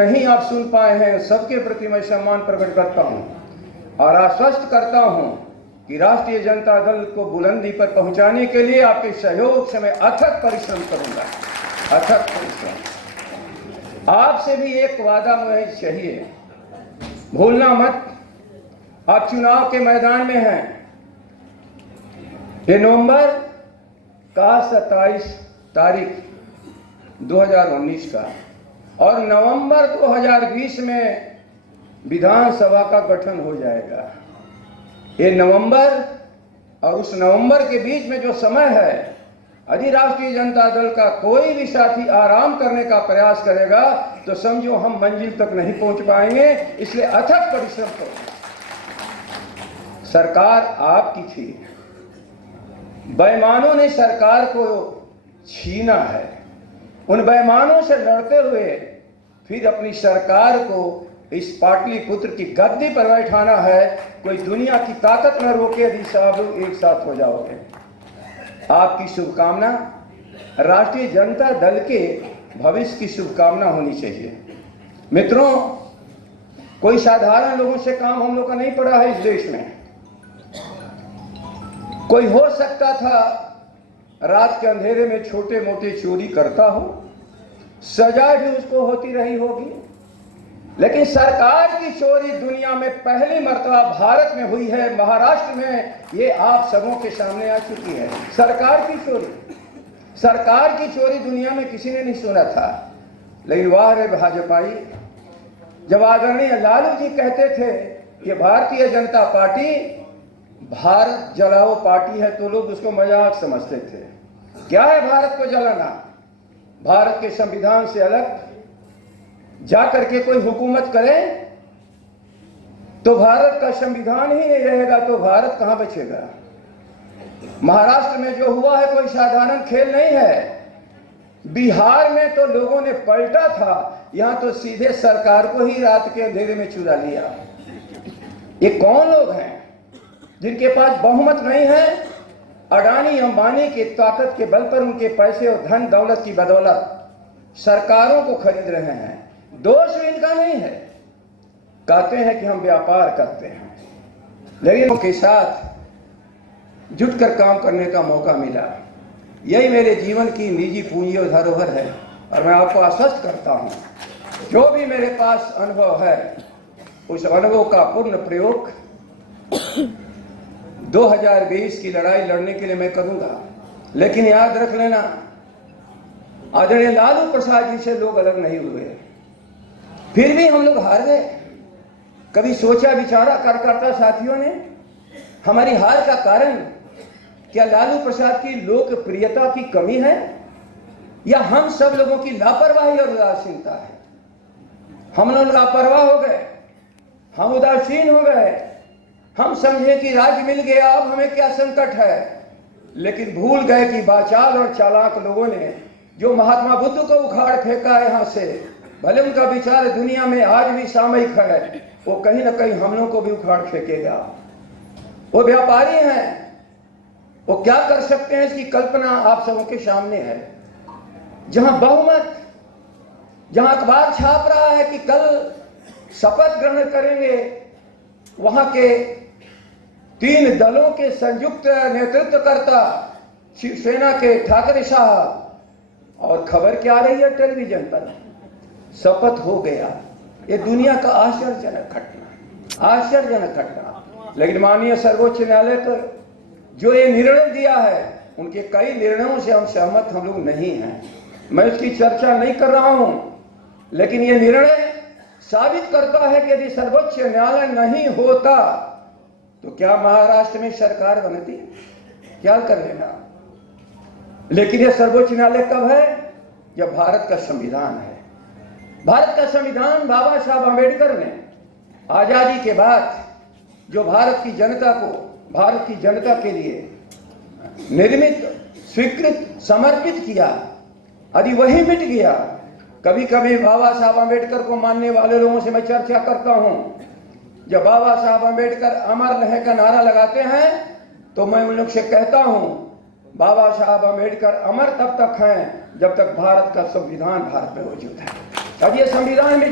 नहीं आप सुन पाए हैं, सबके प्रति मैं सम्मान प्रकट करता हूं और आश्वस्त करता हूं कि राष्ट्रीय जनता दल को बुलंदी पर पहुंचाने के लिए आपके सहयोग से मैं अथक परिश्रम करूंगा, अथक परिश्रम। आपसे भी एक वादा मुझे चाहिए, भूलना मत, आप चुनाव के मैदान में हैं। ये नवंबर का 27 तारीख 2019 का और नवंबर 2020 में विधानसभा का गठन हो जाएगा। ये नवंबर और उस नवंबर के बीच में जो समय है, यदि राष्ट्रीय जनता दल का कोई भी साथी आराम करने का प्रयास करेगा तो समझो हम मंजिल तक नहीं पहुंच पाएंगे। इसलिए अथक परिश्रम करो। सरकार आपकी थी, बेईमानों ने सरकार को छीना है। उन बेईमानों से लड़ते हुए फिर अपनी सरकार को इस पाटलिपुत्र की गद्दी पर बैठाना है। कोई दुनिया की ताकत न रोके यदि सब लोग एक साथ हो जाओगे। आपकी शुभकामना, राष्ट्रीय जनता दल के भविष्य की शुभकामना होनी चाहिए। मित्रों, कोई साधारण लोगों से काम हम लोग का नहीं पड़ा है इस देश में। कोई हो सकता था रात के अंधेरे में छोटे मोटे चोरी करता हो, सजा भी उसको होती रही होगी, लेकिन सरकार की चोरी दुनिया में पहली मर्तबा भारत में हुई है। महाराष्ट्र में ये आप सबों के सामने आ चुकी है। सरकार की चोरी दुनिया में किसी ने नहीं सुना था। लेकिन वाह रे भाजपाई, जब आदरणीय लालू जी कहते थे कि भारतीय जनता पार्टी भारत जलाओ पार्टी है, तो लोग उसको मजाक समझते थे। क्या है भारत को जलाना? भारत के संविधान से अलग जाकर के कोई हुकूमत करे तो भारत का संविधान ही नहीं रहेगा, तो भारत कहां बचेगा? महाराष्ट्र में जो हुआ है कोई साधारण खेल नहीं है। बिहार में तो लोगों ने पलटा था, यहां तो सीधे सरकार को ही रात के अंधेरे में चुरा लिया। ये कौन लोग हैं जिनके पास बहुमत नहीं है? अडानी अंबानी की ताकत के बल पर, उनके पैसे और धन दौलत की बदौलत सरकारों को खरीद रहे हैं। दोष भी इनका नहीं है। कहते हैं कि हम व्यापार करते हैं, लेकिन उनके साथ जुटकर काम करने का मौका मिला। यही मेरे जीवन की निजी पूंजी और धरोहर है और मैं आपको आश्वस्त करता हूं, जो भी मेरे पास अनुभव है उस अनुभव का पूर्ण प्रयोग 2020 की लड़ाई लड़ने के लिए मैं करूंगा। लेकिन याद रख लेना, आदरणीय लालू प्रसाद जी से लोग अलग नहीं हुए, फिर भी हम लोग हार गए। कभी सोचा विचारा कार्यकर्ता साथियों ने हमारी हार का कारण क्या लालू प्रसाद की लोकप्रियता की कमी है या हम सब लोगों की लापरवाही और उदासीनता है? हम लोग लापरवाह हो गए, हम उदासीन हो गए, हम समझे कि राज्य मिल गया, अब हमें क्या संकट है। लेकिन भूल गए कि बाचाल और चालाक लोगों ने जो महात्मा बुद्ध को उखाड़ फेंका यहां से, भले उनका विचार दुनिया में आज भी सामयिक है, वो कहीं ना कहीं हम लोगों को भी उखाड़ फेंकेगा। वो व्यापारी हैं, वो क्या कर सकते हैं इसकी कल्पना आप सबों के सामने है। जहां बहुमत, जहां अखबार छाप रहा है कि कल शपथ ग्रहण करेंगे, वहां के 3 दलों के संयुक्त नेतृत्वकर्ता शिवसेना के ठाकरे साहब, और खबर क्या आ रही है टेलीविजन पर, शपथ हो गया। ये दुनिया का आश्चर्यजनक घटना, आश्चर्यजनक घटना। लेकिन माननीय सर्वोच्च न्यायालय को जो ये निर्णय दिया है, उनके कई निर्णयों से हम सहमत हम लोग नहीं हैं। मैं उसकी चर्चा नहीं कर रहा हूं, लेकिन ये निर्णय साबित करता है कि यदि सर्वोच्च न्यायालय नहीं होता तो क्या महाराष्ट्र में सरकार बनती, क्या कर लेना। लेकिन यह सर्वोच्च न्यायालय कब है? जब भारत का संविधान है। भारत का संविधान बाबा साहब आंबेडकर ने आजादी के बाद जो भारत की जनता को, भारत की जनता के लिए निर्मित, स्वीकृत, समर्पित किया, यदि वही मिट गया। कभी कभी बाबा साहब आंबेडकर को मानने वाले लोगों से मैं चर्चा करता हूं। जब बाबा साहब आंबेडकर अमर रहे का नारा लगाते हैं तो मैं उन लोग से कहता हूं, बाबा साहब आंबेडकर अमर तब तक हैं जब तक भारत का संविधान भारत में मौजूद है। अब ये संविधान में